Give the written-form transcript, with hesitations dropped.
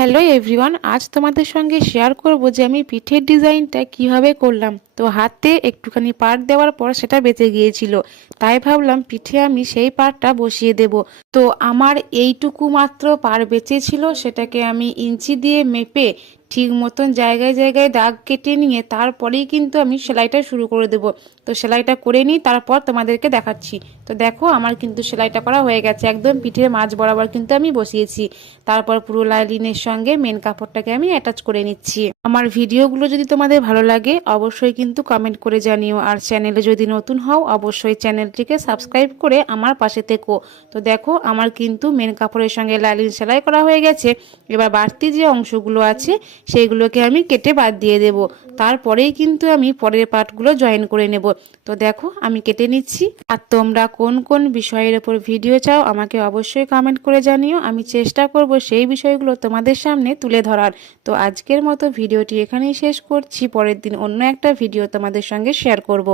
Hello everyone, আজ তোমাদের সঙ্গে শেয়ার করব যে আমি পিঠের ডিজাইনটা কিভাবে করলাম। তো হাতে একটুখানি পাট দেওয়ার পর সেটা বেঁচে গিয়েছিল, তাই ভাবলাম পিঠে আমি সেই পাটটা বসিয়ে দেব। তো আমার এইটুকু মাত্র পার বেঁচে ছিল, সেটাকে আমি ইঞ্চি দিয়ে মেপে ঠিক মতন জায়গায় জায়গায় দাগ কেটে নিয়ে তারপরেই কিন্তু আমি সেলাইটা শুরু করে দেব। তো সেলাইটা করে নিই, তারপর তোমাদেরকে দেখাচ্ছি। তো দেখো আমার কিন্তু সেলাইটা করা হয়ে গেছে, একদম পিঠের মাঝ বরাবর কিন্তু আমি বসিয়েছি। তারপর পুরো লাইনিংয়ের সঙ্গে মেন কাপড়টাকে আমি অ্যাটাচ করে নিচ্ছি। আমার ভিডিওগুলো যদি তোমাদের ভালো লাগে অবশ্যই কিন্তু কমেন্ট করে জানিও, আর চ্যানেলে যদি নতুন হও অবশ্যই চ্যানেলটিকে সাবস্ক্রাইব করে আমার পাশে থেকো। তো দেখো আমার কিন্তু মেন কাপড়ের সঙ্গে লাইনিং সেলাই করা হয়ে গেছে। এবার বাড়তি যে অংশগুলো আছে সেইগুলোকে আমি কেটে বাদ দিয়ে দেব। তারপরেই কিন্তু আমি পরের পার্টগুলো জয়েন করে নেব। তো দেখো আমি কেটে নিচ্ছি। আর তোমরা কোন কোন বিষয়ের ওপর ভিডিও চাও আমাকে অবশ্যই কমেন্ট করে জানিও, আমি চেষ্টা করব সেই বিষয়গুলো তোমাদের সামনে তুলে ধরার। তো আজকের মতো ভিডিওটি এখানেই শেষ করছি, পরের দিন অন্য একটা ভিডিও তোমাদের সঙ্গে শেয়ার করব।